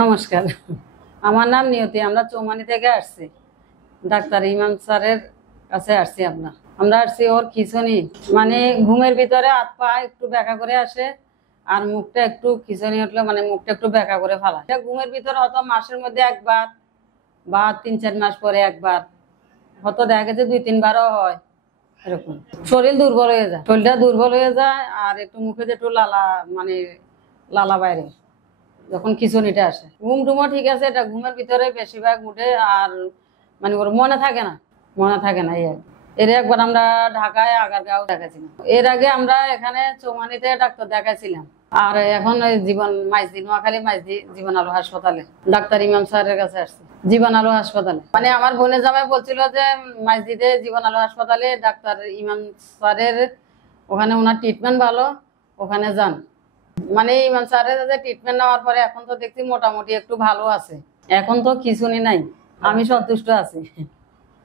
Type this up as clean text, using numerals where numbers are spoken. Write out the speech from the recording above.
নমস্কার, আমার নাম নিয়তি। আমরা চৌমানি থেকে আসছি, ডাক্তার ইমাম স্যারের কাছে আসছি। আমরা আসছি ওর খিঁচুনি, মানে ঘুমের ভিতরে হাত পা একটু ব্যাকা করে আসে, আর মুখটা একটু খিঁচুনি উঠলে মানে মুখটা একটু ব্যাকা করে ফেলা। ঘুমের ভিতরে হয়তো মাসের মধ্যে একবার বা 3-4 মাস পরে একবার, হয়তো দেখা গেছে 2-3বারও হয়। এরকম শরীর দুর্বল হয়ে যায়, শরীরটা দুর্বল হয়ে যায়, আর একটু মুখে একটু লালা, মানে লালা বাইরে যখন খিঁচুনিটা আসে। ঘুম টুমও ঠিক আছে, এটা ঘুমের ভিতরে বেশিরভাগ উঠে, আর মানে ওর মনে থাকে না এই আর কি। এর একবার আমরা ঢাকায় আগারগাঁও দেখাছিলাম। এর আগে আমরা এখানে চৌমানিতে ডাক্তার দেখাইছিলাম, আর এখন ওই মাইজদি, নোয়াখালী মাইজদি জীবন আলো হাসপাতালে ডাক্তার ইমাম স্যারের কাছে আসছি। জীবন আলো হাসপাতালে, মানে আমার বোনের জামাই বলছিল যে মাইজদিতে জীবন আলো হাসপাতালে ডাক্তার ইমাম স্যারের, ওখানে ওনার ট্রিটমেন্ট ভালো, ওখানে যান। মানে ইমাম স্যারের যে ট্রিটমেন্ট নেওয়ার পরে এখন তো দেখছি মোটামুটি একটু ভালো আছে, এখন তো খিঁচুনি নাই, আমি সন্তুষ্ট আছি।